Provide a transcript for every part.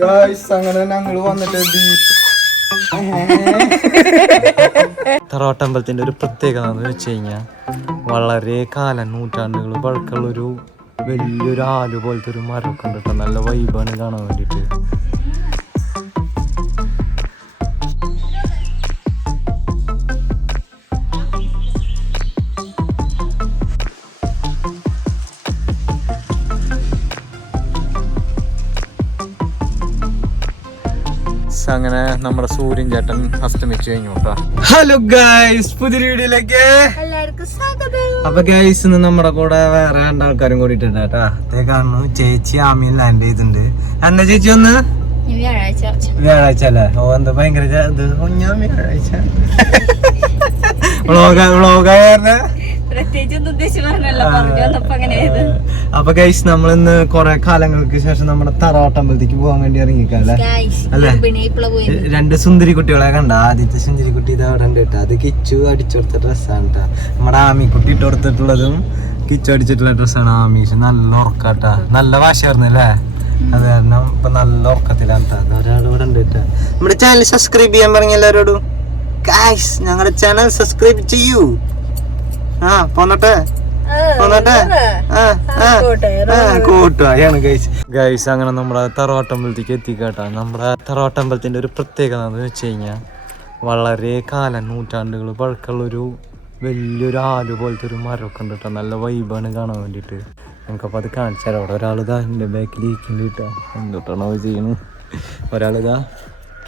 Guys അങ്ങനെ ഞങ്ങൾ വന്നിട്ട് ബീഫ് തറവാട്ടമ്പലത്തിന്റെ ഒരു പ്രത്യേകത എന്ന് വെച്ച് കഴിഞ്ഞാൽ വളരെ കാലം നൂറ്റാണ്ടുകൾ പഴക്കമുള്ളൊരു വലിയൊരു ആൽ പോലത്തെ ഒരു മരമൊക്കെ ഉണ്ട് നല്ല വൈബാണ് കാണാൻ വേണ്ടിയിട്ട്. അങ്ങനെ നമ്മുടെ സൂര്യൻ ചേട്ടൻ അസ്തമിച്ചു കഴിഞ്ഞു കേട്ടോ. ഹലോ ഗൈസ് പുതിയ വീഡിയോയിലേക്ക് അപ്പൊ ഗൈസ് ഇന്ന് നമ്മുടെ കൂടെ വേറെ രണ്ടാൾക്കാരും കൂടിയിട്ടുണ്ട് കേട്ടോ. അതേ കാണുന്നു ചേച്ചി ആമിയും ലാൻഡ് ചെയ്തിട്ടുണ്ട്. എന്നാ ചേച്ചി ഒന്ന്? വ്യാഴാഴ്ച. അല്ലേ? ഓ എന്താ ഭയങ്കര ഇത് ഞാൻ വ്യാഴാഴ്ച. വ്ളോഗ പ്രത്യേകിച്ച് ഒന്നും ഉദ്ദേശിച്ച് പറഞ്ഞല്ലോ പറഞ്ഞു വന്നപ്പോ അങ്ങനെ ആയത്. അപ്പൊ ഗൈസ് നമ്മളിന്ന് കൊറേ കാലങ്ങൾക്ക് ശേഷം നമ്മുടെ തറവാട്ടമ്പലത്തേക്ക് പോകാൻ വേണ്ടി ഇറങ്ങിക്കല്ലേ അല്ലെ? രണ്ട് സുന്ദരി കുട്ടികളെ കണ്ട. ആദ്യത്തെ സുന്ദരി കുട്ടി ഇത് അവിടെ ഉണ്ട് കേട്ടോ. അത് കിച്ചു അടിച്ചെടുത്ത ഡ്രസ്സാണ് കേട്ടോ. നമ്മുടെ ആമിക്കുട്ടി ഇട്ട് കൊടുത്തിട്ടുള്ളതും കിച്ചു അടിച്ചിട്ടുള്ള ഡ്രസ്സാണ് ആമീഷ് നല്ല ഉറക്കാട്ടാ നല്ല വാശായിരുന്നു അല്ലേ? അത് കാരണം ഇപ്പൊ നല്ല ഉറക്കത്തിലാണ് ട്ടാ. അത് ഒരാൾ ഇവിടെ ഉണ്ട് കേട്ടോ. നമ്മുടെ ചാനൽ സബ്സ്ക്രൈബ് ചെയ്യാൻ പറഞ്ഞ എല്ലാവരോടും ഗൈസ് ഞങ്ങളുടെ ചാനൽ സബ്സ്ക്രൈബ് ചെയ്യൂ. ആ പോന്നോട്ടെ? പോന്നട്ടെ? ഗൈസ് ഗൈസ് അങ്ങനെ നമ്മുടെ തറവാട്ടമ്പലത്തേക്ക് എത്തിക്കേട്ടാ. നമ്മുടെ തറവാട്ടമ്പലത്തിന്റെ ഒരു പ്രത്യേകത എന്ന് വെച്ച് കഴിഞ്ഞാൽ വളരെ കാലം നൂറ്റാണ്ടുകൾ പഴക്കമുള്ളൊരു വലിയൊരു ആൽ പോലത്തെ ഒരു മരമൊക്കെ ഉണ്ട് കേട്ടോ നല്ല വൈബാണ് കാണാൻ വേണ്ടിയിട്ട്. നമുക്കപ്പോൾ അത് കാണിച്ചു തരാം. അവിടെ ഒരാൾ ഇതാ എന്റെ ബാക്കിൽ ഇരിക്കുന്നുണ്ട് കേട്ടോ എന്തുട്ടാണോ ഒരാൾ ഇതാ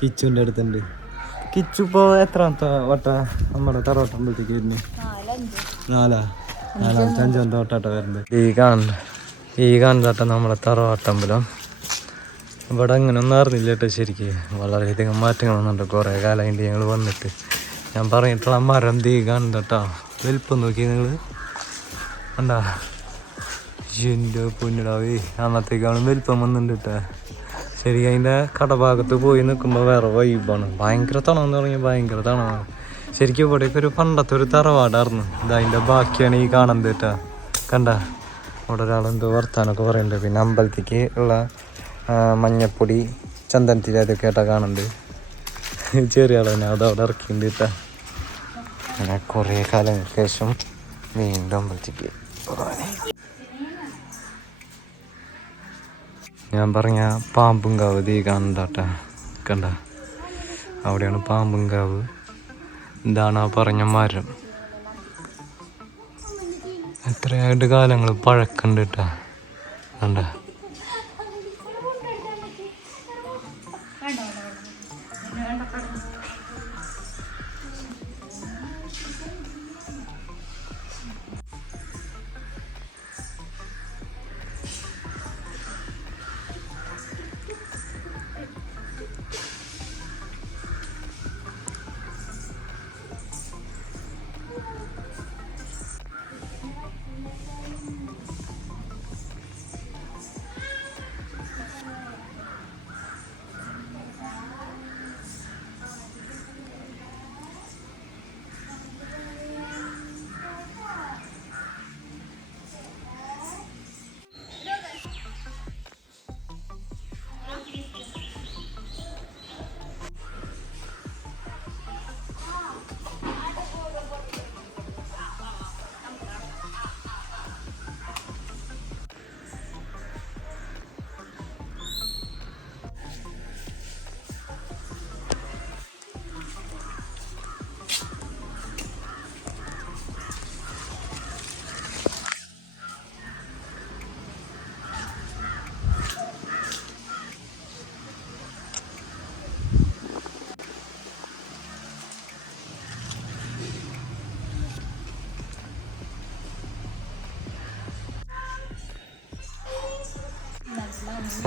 കിച്ചുവിന്റെ അടുത്തുണ്ട്. കിച്ചു ഇപ്പോൾ എത്രാമത്തെ വട്ട നമ്മുടെ തറവാട്ടമ്പലത്തേക്ക് വരുന്നു? നാലാ? നാലാമത്തെ അഞ്ചാമത്തെ വട്ടാട്ട വരുന്നത്. ഈ കാണുന്ന ഈ കാണുന്നതാട്ട നമ്മളെ തറവാട്ടമ്പലം. ഇവിടെ അങ്ങനെ ഒന്നും അറിഞ്ഞില്ല കേട്ടോ ശരിക്ക്. വളരെയധികം മാറ്റങ്ങൾ വന്നിട്ടുണ്ട്. കുറേ കാലമായിട്ട് ഞങ്ങൾ വന്നിട്ട്. ഞാൻ പറഞ്ഞിട്ടുള്ള മരം തീ കാണുന്നട്ടോ വലിപ്പം നോക്കി നിങ്ങൾ ഉണ്ടാ എന്റെ പൊന്നിടാവേ അന്നത്തേക്കാളും വലിപ്പം വന്നിട്ടുണ്ട് കേട്ടോ. ശരി അതിന്റെ കടഭാഗത്ത് പോയി നിൽക്കുമ്പോൾ വേറെ വൈബാണ് ഭയങ്കര തണമെന്ന് പറഞ്ഞാൽ ഭയങ്കര തണമാണ് ശരിക്കും ഇവിടെയൊക്കെ ഒരു പണ്ടത്തെ ഒരു തറവാടായിരുന്നു. ഇതതിന്റെ ബാക്കിയാണ് ഈ കാണുന്നത് കേട്ടാ. കണ്ട അവിടെ ഒരാളെന്തോ വർത്താനൊക്കെ പറയുന്നുണ്ട്. പിന്നെ അമ്പലത്തേക്ക് ഉള്ള മഞ്ഞപ്പൊടി ചന്ദനത്തിരി അതൊക്കെ ആയിട്ടാ കാണുന്നുണ്ട് ചെറിയ ആളെന്നെ അത് അവിടെ ഇറക്കിയിട്ടുണ്ട് കേട്ടാ. അങ്ങനെ കുറേ കാലങ്ങൾക്ക് ശേഷം വീണ്ടും അമ്പലത്തേക്ക് ഞാൻ പറഞ്ഞ പാമ്പുംകാവ് തീ കാണണ്ടാട്ടാ കണ്ട അവിടെയാണ് പാമ്പുംകാവ് ഇതാണ് ആ പറഞ്ഞ മരം? എത്രയായിട്ട് കാലങ്ങൾ പഴക്കണ്ട് കേട്ടാ കണ്ട?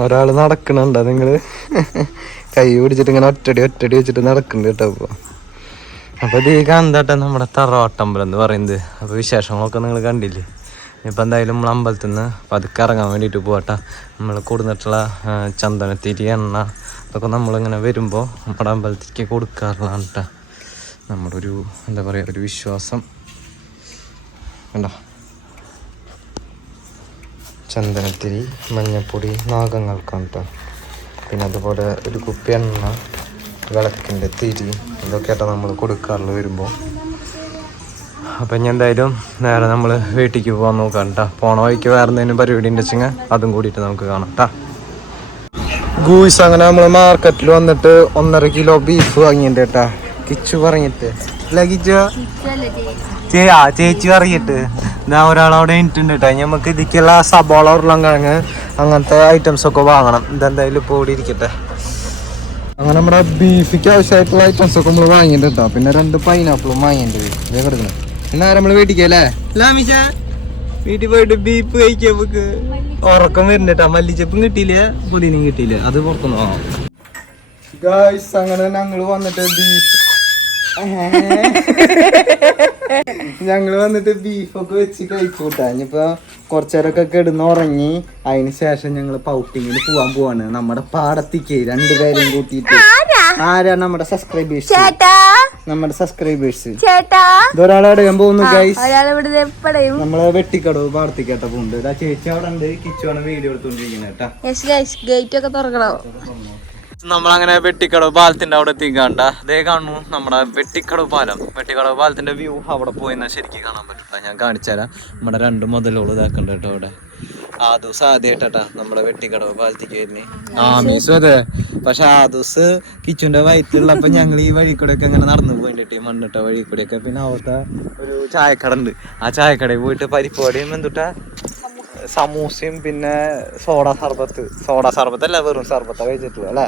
ഒരാൾ നടക്കണുണ്ടോ നിങ്ങൾ? കൈ പിടിച്ചിട്ട് ഇങ്ങനെ ഒറ്റടി ഒറ്റടി വെച്ചിട്ട് നടക്കുന്നുണ്ട് കേട്ടോ അപ്പൊ. അപ്പൊ ഇത് ഈ കാണുന്നതാട്ടെ നമ്മുടെ തറവാട്ടമ്പലം എന്ന് പറയുന്നത്. അപ്പൊ വിശേഷങ്ങളൊക്കെ നിങ്ങൾ കണ്ടില്ലേ? ഇപ്പൊ എന്തായാലും നമ്മൾ അമ്പലത്തിൽ നിന്ന് പതുക്കെ ഇറങ്ങാൻ വേണ്ടിയിട്ട് പോകട്ടെ നമ്മൾ കൊടുന്നിട്ടുള്ള ചന്ദനത്തിരി എണ്ണ അതൊക്കെ നമ്മളിങ്ങനെ വരുമ്പോൾ നമ്മുടെ അമ്പലത്തിലേക്ക് കൊടുക്കാറുള്ളതാണ് കേട്ടോ നമ്മുടെ ഒരു എന്താ പറയുക ഒരു വിശ്വാസം. കണ്ടോ? ചന്ദനത്തിരി മഞ്ഞപ്പൊടി നാഗങ്ങൾക്കാണ് കേട്ടോ പിന്നെ അതുപോലെ ഒരു കുപ്പി എണ്ണ വിളക്കിന്റെ തിരി ഇതൊക്കെ ആയിട്ടാണ് നമ്മൾ കൊടുക്കാറുള്ളത് വരുമ്പോൾ. അപ്പം ഇനി എന്തായാലും നേരെ നമ്മൾ വീട്ടിലേക്ക് പോകാൻ നോക്കാം കേട്ടോ. പോണ വഴിക്ക് വേറെ എന്തെങ്കിലും പരിപാടി ഉണ്ടെച്ചെങ്കിൽ അതും കൂടിയിട്ട് നമുക്ക് കാണാം കേട്ടോ. ഗൂയിസ് അങ്ങനെ നമ്മൾ മാർക്കറ്റിൽ വന്നിട്ട് ഒന്നര കിലോ ബീഫ് വാങ്ങിയിട്ടുണ്ട് കേട്ടാ. കിച്ചു പറഞ്ഞിട്ട്. അല്ല കിച്ചു? ചേ ആ ചേച്ചി പറഞ്ഞിട്ട് ഇതാ ഒരാളവിടെ ഇട്ടുണ്ട് കേട്ടോ നമുക്ക് ഇതിക്കുള്ള സബോള ഉരുളങ്കിഴങ്ങ് അങ്ങനത്തെ ഐറ്റംസ് ഒക്കെ വാങ്ങണം. ഇതെന്തായാലും ഇപ്പോൾ ഇവിടെ ഇരിക്കട്ടെ. അങ്ങനെ നമ്മുടെ ബീഫിക്ക് ആവശ്യമായിട്ടുള്ള ഐറ്റംസ് ഒക്കെ നമ്മൾ വാങ്ങിയിട്ടുണ്ട് കേട്ടോ പിന്നെ രണ്ട് പൈനാപ്പിളും വാങ്ങിയിട്ടുണ്ട്. ഇതേ എന്നാ നമ്മൾ വീട്ടിക്കല്ലേ ലാമിച്ച വീട്ടിൽ പോയിട്ട് ബീഫ് കഴിക്കാൻ നമുക്ക്. ഉറക്കം വരുന്നുട്ടാ മല്ലിച്ചപ്പും കിട്ടിയില്ല? പുലിനും കിട്ടിയില്ല? അത് പുറത്തുനിന്ന് ആ ഗായ്സ് അങ്ങനെ ഞങ്ങൾ വന്നിട്ട് ബീഫ്. ഞങ്ങൾ വന്നിട്ട് ബീഫൊക്കെ വെച്ച് കഴിക്കൂട്ടാ. ഇനിയിപ്പോ കുറച്ചേരൊക്കെ കിടന്ന് ഉറങ്ങി അതിന് ശേഷം ഞങ്ങൾ പൗട്ടിങ്ങിന് പോവാൻ പോവാണ്. നമ്മുടെ പാടത്തേക്ക് രണ്ടുപേരെയും കൂട്ടിയിട്ട്. ആരാ? നമ്മുടെ സബ്സ്ക്രൈബേഴ്സ് നമ്മുടെ സബ്സ്ക്രൈബേഴ്സ് അടയാൻ പോകുന്നു ഗൈസ് ഒരാളിവിടെ നമ്മളെ വെട്ടിക്കടവ് പാടത്തേക്കേട്ട പോകുന്നുണ്ട് ഇതാ ചേച്ചി അവിടെ ഉണ്ട്. കിച്ചുവാണ് വീഡിയോ എടുത്തോണ്ടിരിക്കുന്നത് കേട്ടാ. ഗേറ്റ് ഒക്കെ തുറക്കണോ നമ്മളങ്ങനെ വെട്ടിക്കടവ് പാലത്തിന്റെ അവിടെ എത്തിക്കാണ്ട. അതേ കാണുന്നു നമ്മുടെ വെട്ടിക്കടവ് പാലം. വെട്ടിക്കടവ് പാലത്തിന്റെ വ്യൂ അവിടെ പോയി ശരിക്കും കാണാൻ പറ്റില്ല ഞാൻ കാണിച്ചുതരാം. നമ്മുടെ രണ്ട് മുതലുകൾ ഇതാക്കണ്ട കേട്ടോ അവിടെ. ആ ദിവസം ആദ്യമായിട്ടാ നമ്മുടെ വെട്ടിക്കടവ് പാലത്തേക്ക് വരുന്നത് ആ മീസും അതെ. പക്ഷെ ആ ദിവസം കിച്ചുന്റെ വയറ്റിലുള്ളപ്പോ ഞങ്ങൾ ഈ വഴി ഒക്കെ ഇങ്ങനെ നടന്നു പോയിട്ട് മണ്ണിട്ട വഴി ഒക്കെ പിന്നെ അവിടുത്തെ ഒരു ചായക്കട ഉണ്ട്. ആ ചായക്കടയിൽ പോയിട്ട് പരിപ്പുവടയും എന്തുട്ടാ? സമൂസയും പിന്നെ സോഡ സർബത്ത്. സോഡ സർബത്ത് അല്ല വെറും സർബത്ത കഴിച്ചിട്ടുള്ളൂ അല്ലേ?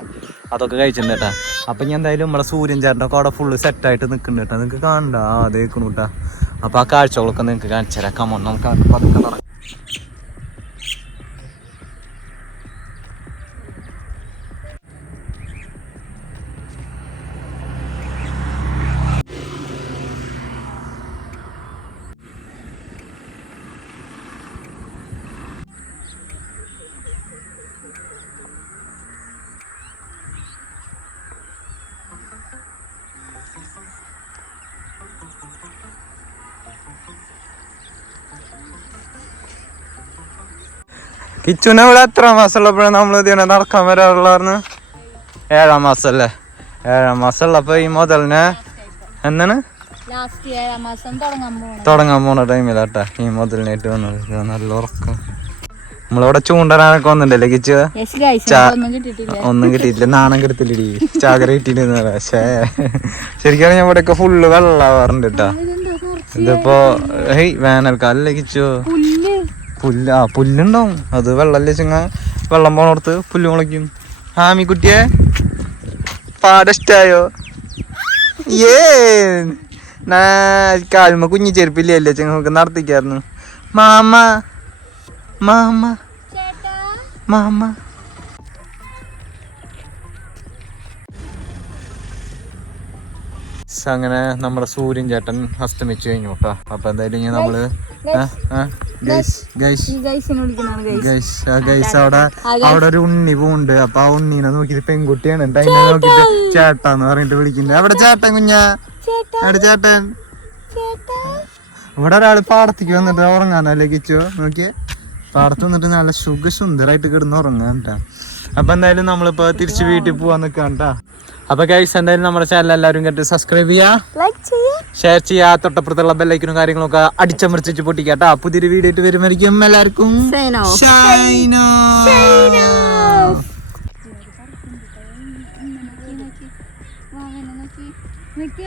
അതൊക്കെ കഴിച്ചിട്ടുണ്ട് കേട്ടാ. അപ്പൊ ഞാൻ എന്തായാലും നമ്മുടെ സൂര്യൻ ചേട്ടന്റെ കൂടെ ഫുള്ള് സെറ്റായിട്ട് നിൽക്കുന്നുണ്ട് കേട്ടാ. നിങ്ങൾക്ക് കാണണ്ട? ആ അതേ കേട്ടാ. അപ്പൊ ആ കാഴ്ചകളൊക്കെ നിങ്ങൾക്ക് കാണിച്ചു തരാം കമ്മ നമുക്ക് പതുക്കെ നടക്കാം. കിച്ചുനെ ഇവിടെ എത്ര മാസമുള്ളപ്പോഴും നമ്മൾ ഇതിനെ നടക്കാൻ വരാറുള്ളായിരുന്നു ഏഴാം മാസം അല്ലേ ഏഴാം മാസം ഉള്ളപ്പോ ഈ മുതലിനെ എന്താണ്? തുടങ്ങാൻ പോണ ടൈമിലാട്ട ഈ മുതലിനായിട്ട് വന്നത്. നല്ല ഉറക്കം. നമ്മളിവിടെ ചൂണ്ടനാനൊക്കെ വന്നിട്ടല്ലേ കിച്ചു? ഒന്നും കിട്ടിയിട്ടില്ല. നാണം കിടത്തില്ലടി. ചാകര കിട്ടിയിട്ടില്ല ശരിക്കും ഞാൻ ഇവിടെയൊക്കെ ഫുള്ള് വെള്ളാവാറുണ്ട് കേട്ടാ. ഇതെന്താ കുറച്ച് ഇതിപ്പോ ഹേയ് വേനൽക്കാലം ലഹിച്ചു പുല്ല്. ആ പുല്ലുണ്ടാവും. അത് വെള്ളല്ലേ ചെങ്ങ? വെള്ളം പോണോടത്ത് പുല്ല് മുളയ്ക്കും. ഹാമി കുട്ടിയെ പാടിഷ്ടായോ? ഏ കാൽമ കുഞ്ഞി ചെരുപ്പില്ലേ ചെങ്ങ? നമുക്ക് നടത്തിക്കായിരുന്നു. മാമ മാമ മാമ. അങ്ങനെ നമ്മുടെ സൂര്യൻ ചേട്ടൻ അസ്തമിച്ചു കഴിഞ്ഞു കേട്ടോ. അപ്പൊ എന്തായാലും ഇനി നമ്മൾ ഗൈസ് ഗൈസ് ഗൈസ് ഗൈസ് ആ ഗൈസ് അവിടെ അവിടെ ഒരു ഉണ്ണി പൂണ്ട് അപ്പൊ ആ ഉണ്ണീനെ നോക്കിട്ട് പെൺകുട്ടിയാണ്. അതിനെ നോക്കിട്ട് ചേട്ടാന്ന് പറഞ്ഞിട്ട് വിളിക്കുന്നത് അവിടെ ചേട്ടൻ കുഞ്ഞാ? അവിടെ ചേട്ടൻ? ഇവിടെ ഒരാൾ പാടത്തേക്ക് വന്നിട്ട് ഉറങ്ങാനല്ലേ കിച്ചോ നോക്കിയേ. പാടത്ത് വന്നിട്ട് നല്ല സുഖ സുന്ദരായിട്ട് കിടന്ന് ഉറങ്ങാൻ കേട്ടാ. അപ്പൊ എന്തായാലും നമ്മളിപ്പോ തിരിച്ചു വീട്ടിൽ പോവാൻ നിക്കാൻ കേട്ടാ അപ്പൊ ഗൈസ് എന്തായാലും നമ്മുടെ ചാനൽ എല്ലാവരും കേട്ട് സബ്സ്ക്രൈബ് ചെയ്യാ. ലൈക്ക് ചെയ്യേ. ഷെയർ ചെയ്യാ. തൊട്ടപ്പുറത്തുള്ള ബെല്ലൈക്കനും കാര്യങ്ങളൊക്കെ അടിച്ചമർച്ചിച്ച് പൊട്ടിക്കാട്ടാ പുതിയൊരു വീഡിയോ ഇട്ട് വരുമായിരിക്കും എല്ലാവർക്കും. നോക്കി